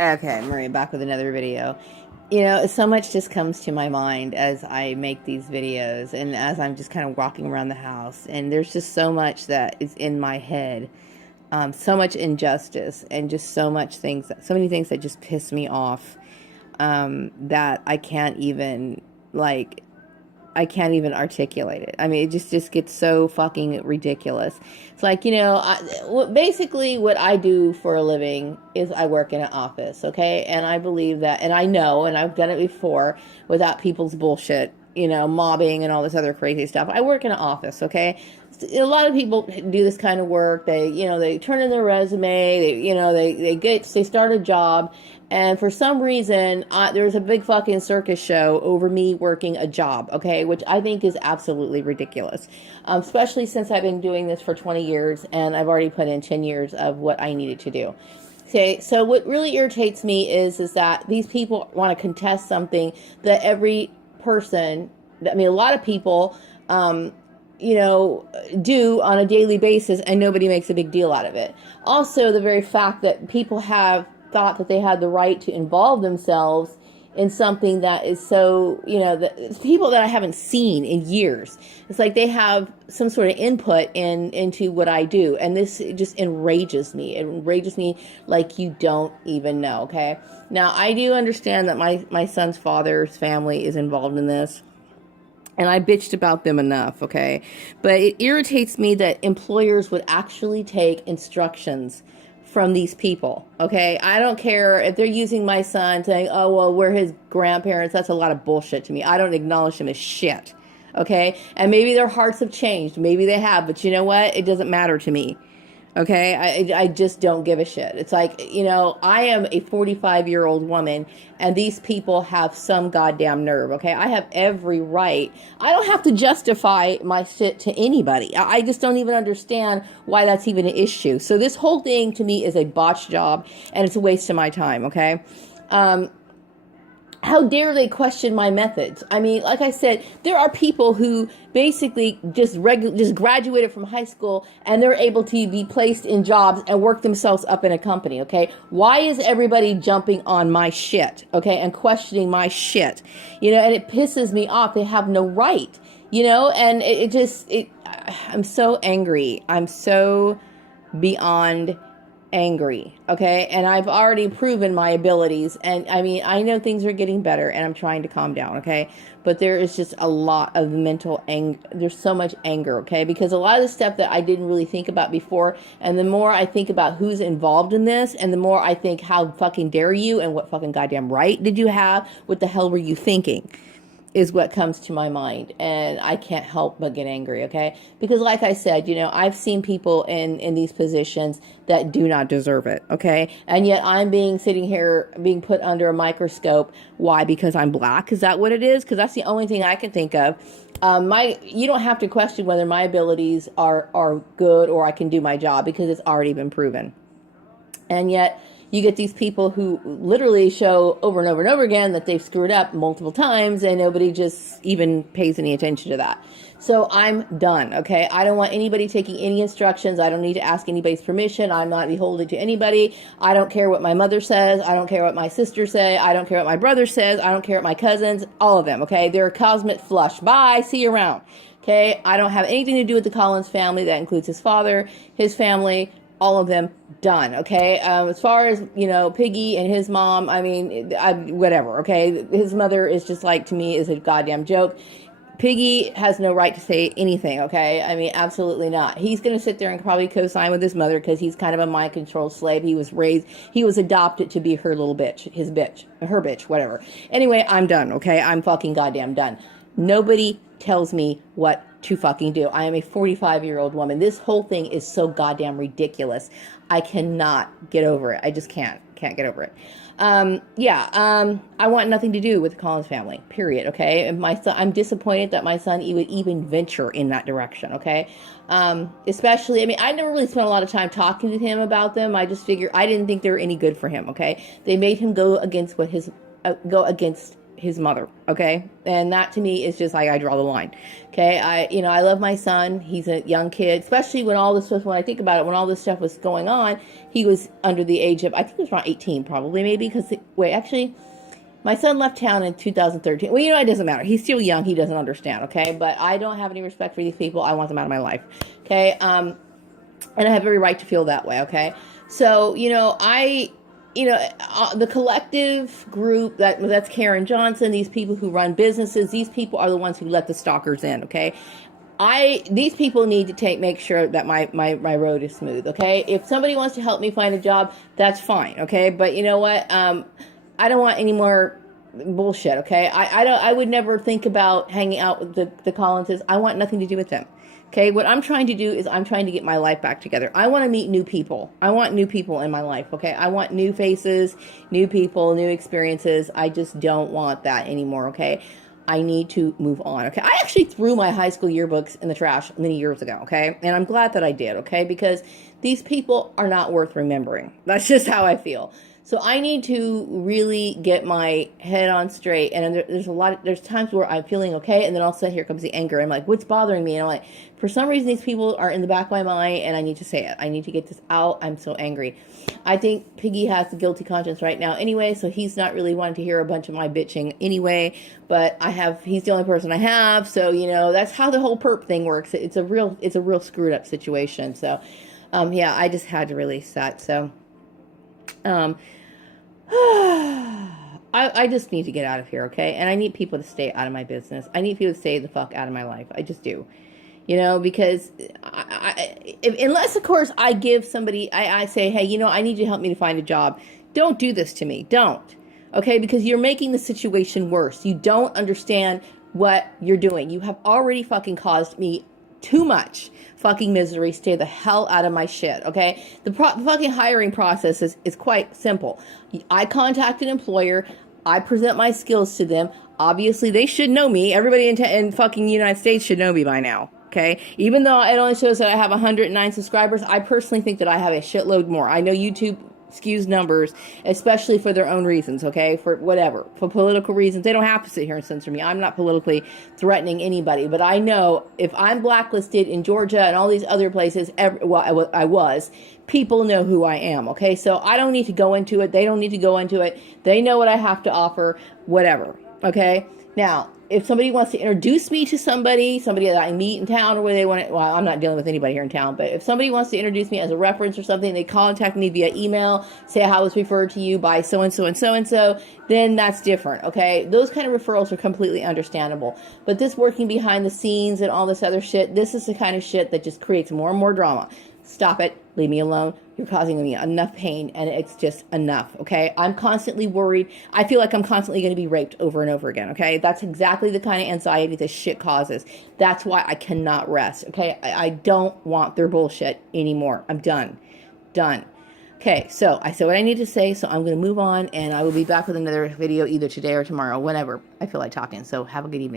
Okay, Maria, back with another video. You know, so much just comes to my mind as I make these videos and as I'm just kind of walking around the house. And there's just so much that is in my head. So much injustice and just so many things that just piss me off, that I can't even articulate it. I mean, it just gets so fucking ridiculous. It's like, basically what I do for a living is I work in an office, okay? And I believe that, and I know, and I've done it before without people's bullshit, mobbing and all this other crazy stuff. I work in an office, okay? A lot of people do this kind of work. They turn in their resume, they start a job, and for some reason, there's a big fucking circus show over me working a job, okay, which I think is absolutely ridiculous, especially since I've been doing this for 20 years, and I've already put in 10 years of what I needed to do. Okay, so what really irritates me is that these people want to contest something that every person, I mean, a lot of people, do on a daily basis, and nobody makes a big deal out of it. Also, the very fact that people have thought that they had the right to involve themselves in something that is so, the people that I haven't seen in years. It's like they have some sort of input into what I do, and this just enrages me. It enrages me like you don't even know, okay? Now, I do understand that my son's father's family is involved in this, and I bitched about them enough, okay? But it irritates me that employers would actually take instructions from these people, okay? I don't care if they're using my son saying, oh, well, we're his grandparents. That's a lot of bullshit to me. I don't acknowledge them as shit, okay? And maybe their hearts have changed. Maybe they have, but you know what? It doesn't matter to me. Okay, I just don't give a shit. It's like, I am a 45-year-old woman, and these people have some goddamn nerve, okay? I have every right. I don't have to justify my shit to anybody. I just don't even understand why that's even an issue. So this whole thing, to me, is a botched job, and it's a waste of my time, okay? How dare they question my methods? I mean, like I said, there are people who basically just graduated from high school, and they're able to be placed in jobs and work themselves up in a company, okay? Why is everybody jumping on my shit, okay, and questioning my shit? And it pisses me off. They have no right, and I'm so angry. I'm so beyond angry, okay? And I've already proven my abilities, and I mean, I know things are getting better, and I'm trying to calm down, okay? But there is just a lot of mental anger. There's so much anger, okay? Because a lot of the stuff that I didn't really think about before, and the more I think about who's involved in this, and the more I think, how fucking dare you, and what fucking goddamn right did you have? What the hell were you thinking? Is what comes to my mind, and I can't help but get angry, okay? Because like I said, I've seen people in these positions that do not deserve it, okay? And yet I'm sitting here being put under a microscope. Why? Because I'm black? Is that what it is? Because that's the only thing I can think of. You don't have to question whether my abilities are good or I can do my job, because it's already been proven. And yet you get these people who literally show over and over and over again that they've screwed up multiple times, and nobody just even pays any attention to that. So I'm done, okay? I don't want anybody taking any instructions. I don't need to ask anybody's permission. I'm not beholden to anybody. I don't care what my mother says. I don't care what my sisters say. I don't care what my brother says. I don't care what my cousins, all of them, okay? They're a cosmic flush. Bye. See you around. Okay? I don't have anything to do with the Collins family. That includes his father, his family, all of them. Done, okay? As far as, Piggy and his mom, I mean, whatever, okay? His mother is just like, to me, is a goddamn joke. Piggy has no right to say anything, okay? I mean, absolutely not. He's going to sit there and probably co-sign with his mother because he's kind of a mind-controlled slave. He was adopted to be her little bitch, her bitch, whatever. Anyway, I'm done, okay? I'm fucking goddamn done. Nobody tells me what to fucking do. I am a 45-year-old woman. This whole thing is so goddamn ridiculous. I cannot get over it. I just can't get over it. I want nothing to do with the Collins family, period, okay? And I'm disappointed that my son would even venture in that direction, okay? Especially, I mean, I never really spent a lot of time talking to him about them. I just figured, I didn't think they were any good for him, okay? They made him go against his mother, okay? And that to me is just like, I draw the line, okay? I love my son. He's a young kid, especially when all this stuff, when I think about it, when all this stuff was going on, he was under the age of, I think it was around 18 probably, maybe, because, actually, my son left town in 2013. Well, it doesn't matter. He's still young. He doesn't understand, okay? But I don't have any respect for these people. I want them out of my life, okay? And I have every right to feel that way, okay? So, the collective group, that's Karen Johnson, these people who run businesses, these people are the ones who let the stalkers in, okay? These people need to make sure that my road is smooth, okay? If somebody wants to help me find a job, that's fine, okay? But you know what? I don't want any more bullshit, okay? I would never think about hanging out with the Collinses. I want nothing to do with them. Okay, what I'm trying to do is I'm trying to get my life back together. I want to meet new people. I want new people in my life, okay? I want new faces, new people, new experiences. I just don't want that anymore, okay? I need to move on, okay? I actually threw my high school yearbooks in the trash many years ago, okay? And I'm glad that I did, okay? Because these people are not worth remembering. That's just how I feel. So I need to really get my head on straight. And there's times where I'm feeling okay, and then all of a sudden here comes the anger. I'm like, what's bothering me? And I'm like, for some reason these people are in the back of my mind, and I need to say it. I need to get this out. I'm so angry. I think Piggy has the guilty conscience right now anyway, so he's not really wanting to hear a bunch of my bitching anyway. But he's the only person I have, so that's how the whole perp thing works. It's a real screwed up situation. So I just had to release that. So I just need to get out of here, okay? And I need people to stay out of my business. I need people to stay the fuck out of my life. I just do. Because unless, of course, I give somebody, I say, hey, I need you to help me to find a job. Don't do this to me. Don't. Okay? Because you're making the situation worse. You don't understand what you're doing. You have already fucking caused me too much fucking misery. Stay the hell out of my shit, okay? The fucking hiring process is quite simple. I contact an employer. I present my skills to them. Obviously, they should know me. Everybody in fucking United States should know me by now, okay? Even though it only shows that I have 109 subscribers, I personally think that I have a shitload more. I know YouTube skews numbers, especially for their own reasons, okay? For whatever. For political reasons. They don't have to sit here and censor me. I'm not politically threatening anybody. But I know if I'm blacklisted in Georgia and all these other places, I was, people know who I am, okay? So I don't need to go into it. They don't need to go into it. They know what I have to offer, whatever, okay? Now, if somebody wants to introduce me to somebody that I meet in town or where they want to, well, I'm not dealing with anybody here in town, but if somebody wants to introduce me as a reference or something, they contact me via email, say I was referred to you by so-and-so and so-and-so, then that's different, okay? Those kind of referrals are completely understandable. But this working behind the scenes and all this other shit, this is the kind of shit that just creates more and more drama. Stop it. Leave me alone. You're causing me enough pain, and it's just enough, okay? I'm constantly worried. I feel like I'm constantly going to be raped over and over again, okay? That's exactly the kind of anxiety this shit causes. That's why I cannot rest, okay? I don't want their bullshit anymore. I'm done. Done. Okay, so I said what I need to say, so I'm going to move on, and I will be back with another video either today or tomorrow, whenever I feel like talking. So have a good evening.